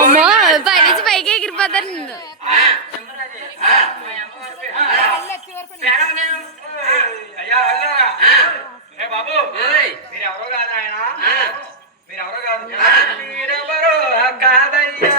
అమ్మో పైనుంచి పైకి ఎగిరిపోతాను నిన్ను. మీరెవరో కాదు కాదయ్యా.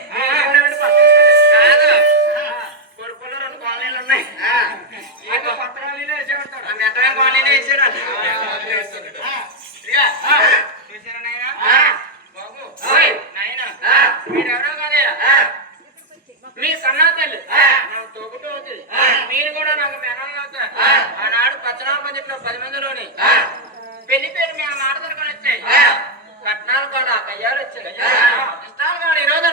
మీ సన్నాతలు నాకు తోపుతూ మీరు కూడా నాకు మెనల్ అవుతారు ఆనాడు పచ్చనా బడ్జెట్లో పది మందిలోని పెళ్ళి పేరు మేము నాటదనుకొని వచ్చాయి కట్నాలు కూడా కయ్యాలు వచ్చాయి ఇష్టాలు ఈ రోజు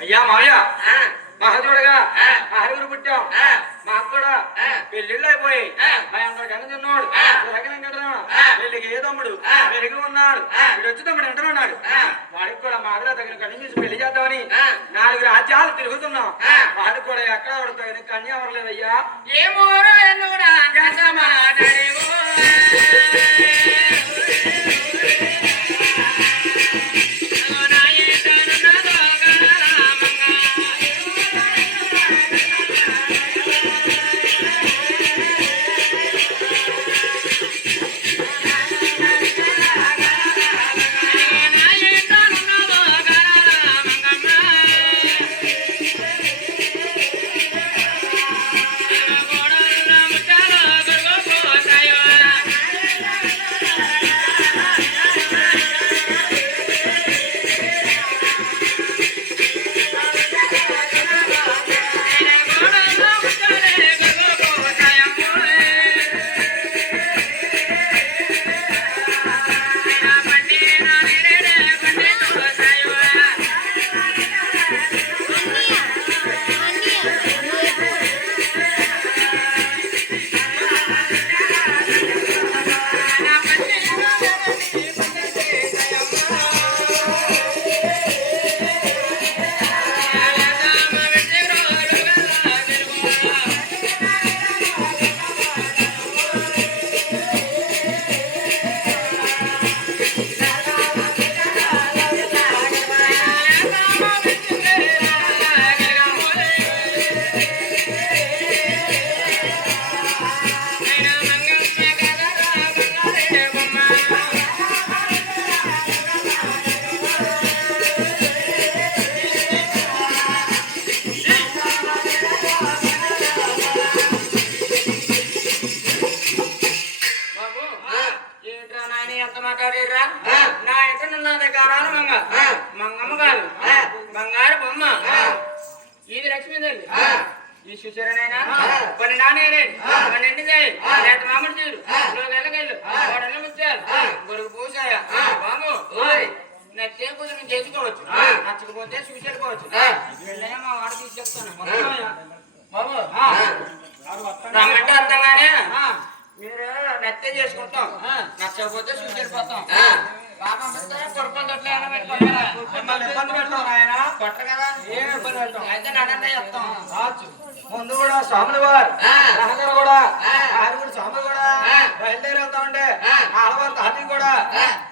అయ్యా మావయ్య. మహదుడుగా మహరుగురు పుట్టాం. మాకు కూడా పెళ్ళిళ్ళు అయిపోయాయి. తిన్నాడు. రకం తింటున్నాడు వీళ్ళకి ఏ తమ్ముడు? పెరిగి ఉన్నాడు. వీడు వచ్చి తమ్ముడు అంటున్నాడు వాడికి కూడా మాదిరా తగిన కన్ను చూసి పెళ్ళి చేద్దామని నాలుగు రాజ్యాలు తిరుగుతున్నాం. వాడికి కూడా ఎక్కడ తగిన కన్య ఎవరలేదయ్యా ఏమో Hey, hey. ముందు కూడా స్వాములు వారు రహదారు కూడా ఆరుగురు స్వాములు కూడా బయలుదేరి వెళ్తా ఉంటే ఆడవారు తాటి కూడా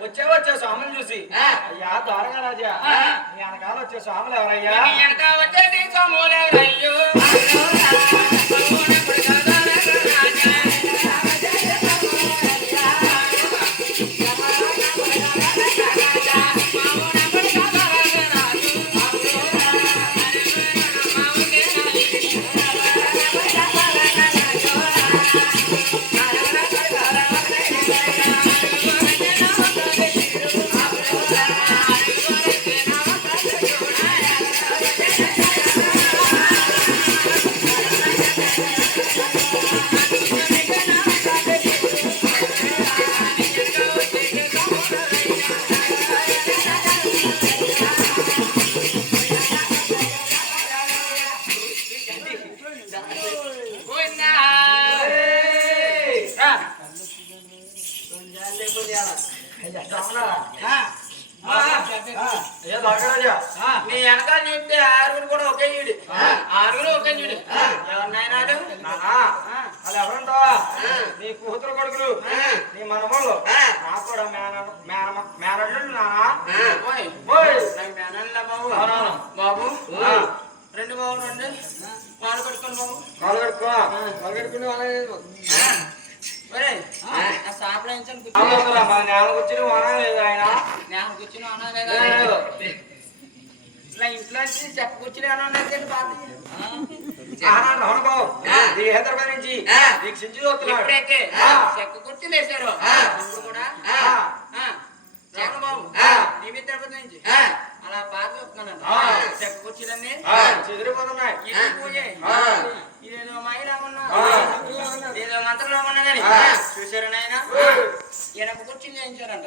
వచ్చే వచ్చే స్వాములు చూసి అయ్యా ద్వారగా రాజా నీ వెనకాల వచ్చే స్వాములు ఎవరయ్యా రెండు బాబు రెండు పాలు కట్టుకోండి బాబు. కాలు కడుక్కో. కాలు కడుక్కుని వాళ్ళే కూర్చుని కూర్చుని ఇట్లా చెక్క కూర్చుని ఉన్నది బాధ బాబు? ఈ హైదరాబాద్ నుంచి నీకు సించి చూస్తున్నాడు. చెక్క కుర్చీలు వేశారు. కూడా. జగన్ బాబు. నీ మీద తిరుపతి నుంచి. అలా కుర్చీలన్నీ ఆ, చెదిరిపోతున్నాయి. ఇది పూజే. ఆ. ఇదేదో మైలా ఉన్నా ఆ. ఇదేదో మంత్రంలో ఉన్నదని. నాయన. ఎనప కుర్చీలు చేయించారంట.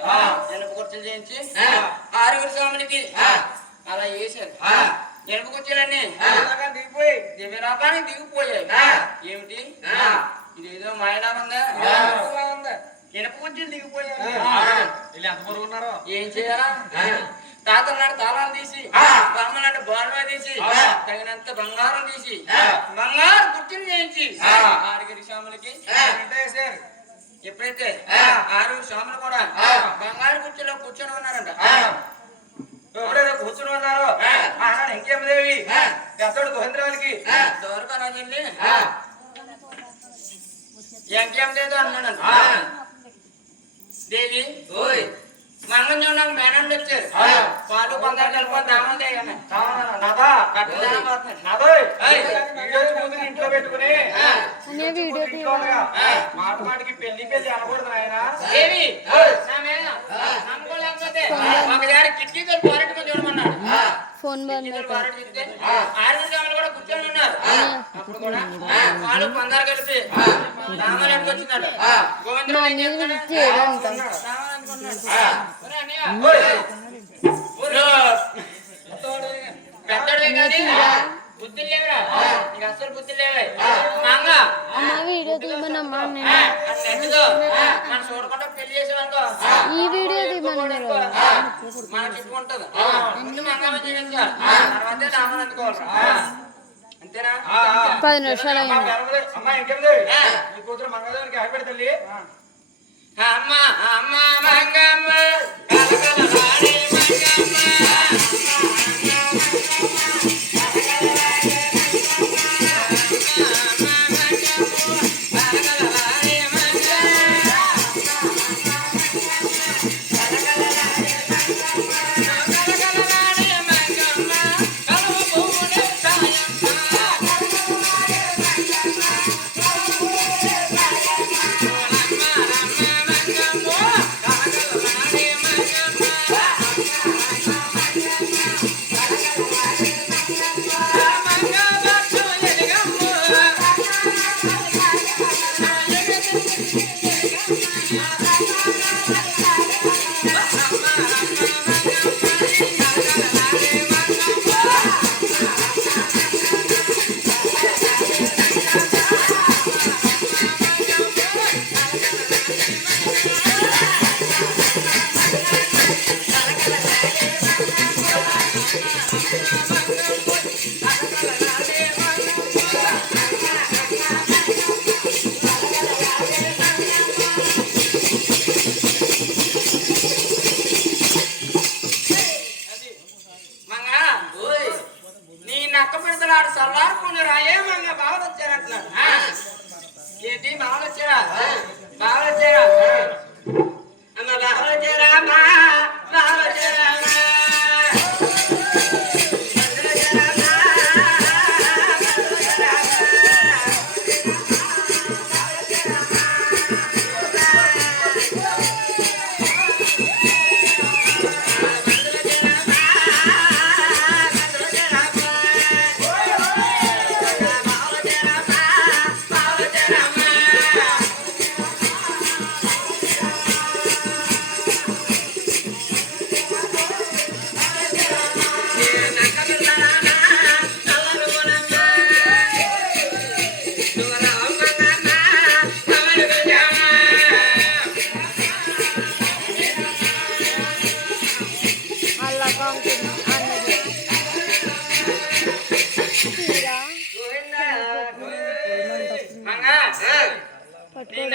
ఎనప కుర్చీలు చేయించి ఆ. ఆరుగురు స్వాములకి అలా వేశారు ఎనప కుర్చీలన్నీ అలాగా దిగిపోయి దివ్యరాపానికి దిగిపోయాయి. ఆ. ఏమిటి? ఆ. ఇదేదో మాయలా ఉందా? ఉందా? ఎనప కుర్చీలు దిగిపోయాయి. ఉన్నారో ఏం చేయాలా? తాతల నాడు తాళాలు తీసి. బామ్మ నాడు బాల్వా తీసి. తగినంత బంగారం తీసి. బంగారు కుర్చీలు చేయించి. ఆరుగురి స్వాములకి. వేశారు. ఎప్పుడైతే. ఆరుగురు స్వాములు కూడా. బంగారు కుర్చీలో కూర్చొని ఉన్నారంట ఎప్పుడైతే కూర్చుని ఉన్నారో ఆనాడు ఇంకేమదేవి పెద్దోడు గోవిందరావులకి దూరకరా వెళ్ళి ఎంకేం లేదు అన్నాడు. దేవి మంగం చూడడానికి మేనల్ని వచ్చారు. ఇంట్లో పెట్టుకుని వీడియో కూతురు ఇంట్లో ఉండగా, మాట మాటికి పెళ్ళి పెళ్ళి అనకూడదు నాయన. ఫోన్ బుద్ధులు లేవురా? అసలు బుద్ధులు లేవే. అమ్మ వీడియో తీయమనమ్మా నేను చూడకుండా పెళ్ళి చేసేవనుకో ఈ వీడియో తీయమన్నారు మన చుట్టుకుంటది ముందు మంగమ్మ జీవించాలి తర్వాత రామని అంతేనా. పది నిమిషాలు అమ్మా, అయింది. పెరగదు. అమ్మా ఇంకేమిది నీ కూతురు మంగళదేవునికి హ్యాపీ తల్లి అమ్మ అమ్మ మంగమ్మ.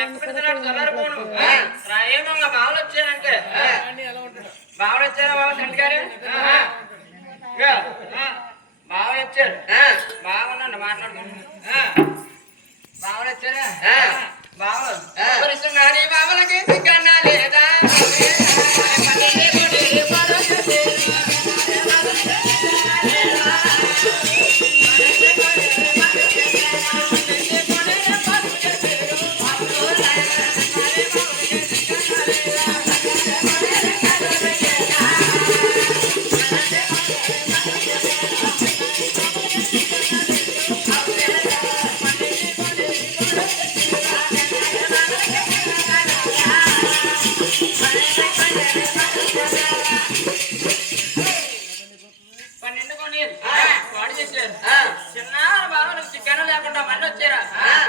நட்பு எல்லாரும் போகணும் లేకుండా మళ్ళీ వచ్చారా?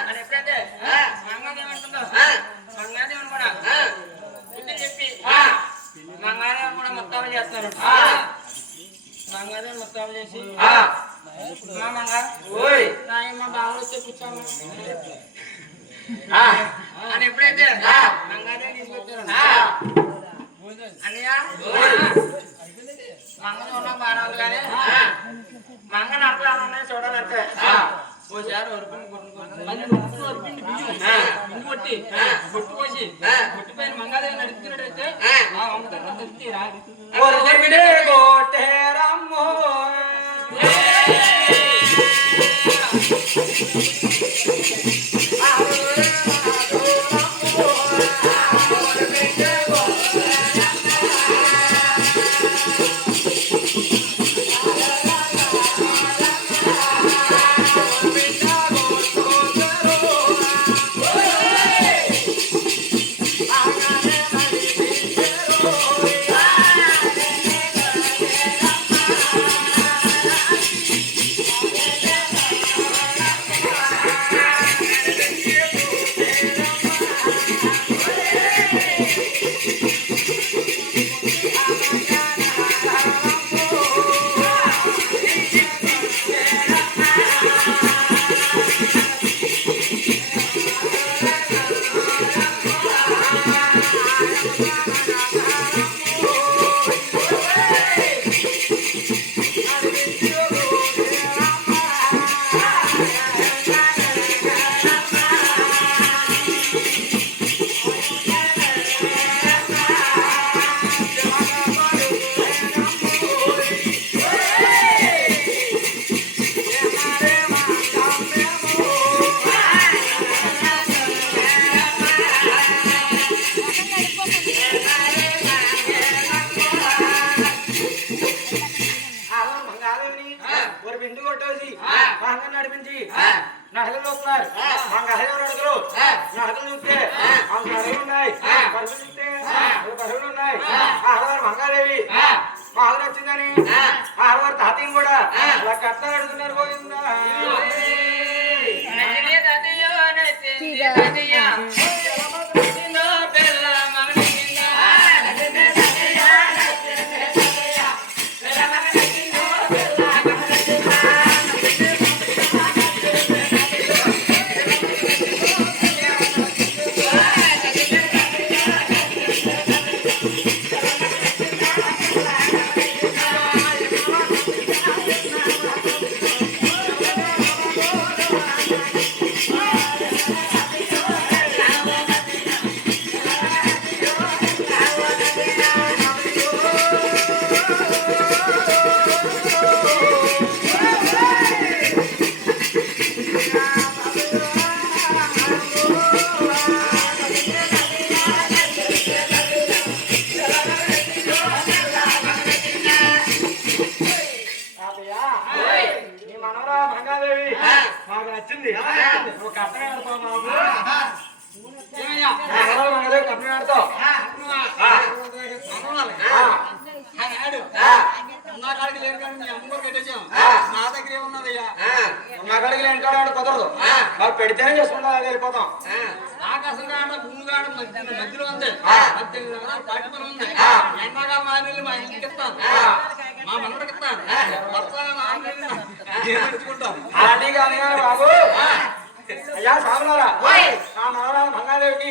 అని ఎప్పుడైతే? మంగాదేవి అంటుందో మంగాదేవి కూడా. బుద్ధి చెప్పి. మంగాదేవి కూడా ముత్తాబు చేస్తారు మంగాదేవి ముత్తాబు చేసి. మా మంగ మా బాబు వచ్చి కూర్చోమ్మ. అని ఎప్పుడైతే? మంగాదేవి తీసుకొచ్చారు. అన్నయ్య. మంగళ ఉన్న బాణాలు కానీ మంగళ అట్లా ఉన్నాయి చూడాలంటే. ఓసారి ఒరుపుని కొట్టుకొని మళ్ళీ ఒరుపుని ఒరిపిండి బియ్యం బియ్యం కొట్టి కొట్టు పోసి కొట్టు పైన మంగాదేవి నడుపుతున్నట్టయితే ఆ అమ్ముతారు చెప్తీరా మధ్యలో ఉంది. మధ్య పాటి పని ఉంది. ఎండగా మారి మా ఇంటికి ఇస్తాను. మా మనవడికి ఇస్తాను. వర్షాలు మా ఆవిడకి ఇస్తాను. నేను పెట్టుకుంటాం? ఆటి కానీ బాబు. అయ్యా స్వాములారా నా మనవరాలు మంగాదేవికి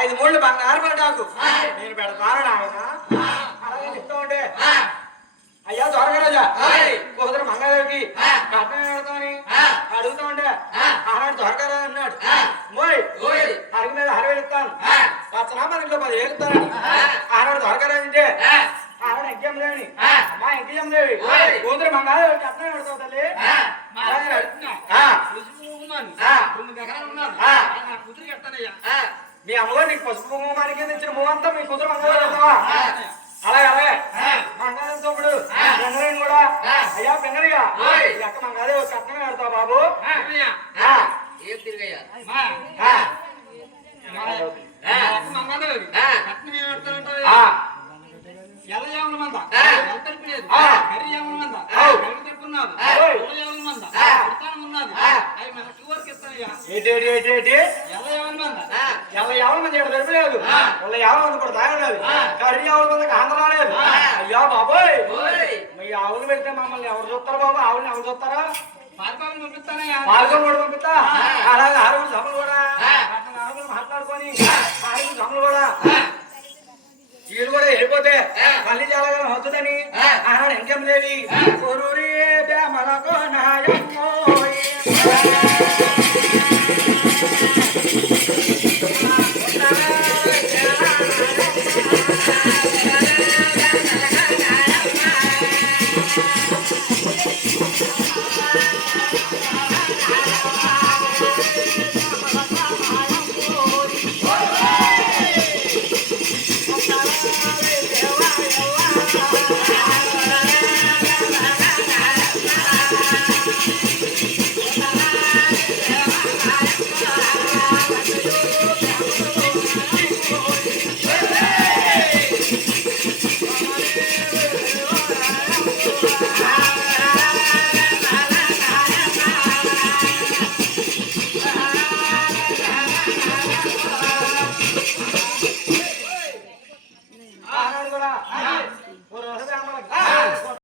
ఐదు మూడు బంగారు పడ్డాకు. నేను పెడతాను ఉంటే అయ్యా ద్వారకరాజా కుదరు మంగాదేవికి కట్నం పెడతామని అడుగుతా ఉంటే ఆనాడు ద్వారకరాజు అన్నాడు. మోయ్. అరుగు మీద అరవై ఇస్తాను. పచ్చనా మన ఇంట్లో పది ఏళ్ళు ఇస్తానని ఆనాడు ద్వారకరాజు అంటే. ఆనాడు ఎగ్జామ్ లేని. మా ఎగ్జామ్ లేవి కూతురు మంగాదేవి కట్నం పెడతావు తల్లి. మీ అమ్మగారు నీకు పసుపు కుంకుమానికి ఇచ్చిన మూవంతా మీ కూతురు పెడతావా అలాగే అలాగే. తోపుడు. పెంగళని కూడా. అయ్యా ఈ అక్క మంగాదే ఒక కట్నం పెడతావు బాబు. ఆ. ఏం తిరిగయ్యా? ఆ. ఆ. ఆ. ఏంటి ఏంటి ఏంటి ఏంటి? ఎల్ల యావల మంది ఇక్కడ దొరకలేదు వాళ్ళ యావల మంది కూడా తాగలేదు. కర్రీ యావల మందికి ఆంధ్ర రాలేదు అయ్యా బాబోయ్ మీ ఆవులు పెడితే మమ్మల్ని ఎవరు చూస్తారు బాబు? ఆవుల్ని ఎవరు చూస్తారా? పాల్గొని కూడా పంపిస్తా అలాగే ఆరుగురు సభలు కూడా. ఆరుగురు మాట్లాడుకొని ఆరుగురు సభలు కూడా. వీళ్ళు కూడా వెళ్ళిపోతే మళ్ళీ చాలా కాలం అవుతుందని ఆనాడు ఇంకేం లేవి కొరూరి మనకు నాయమ్మో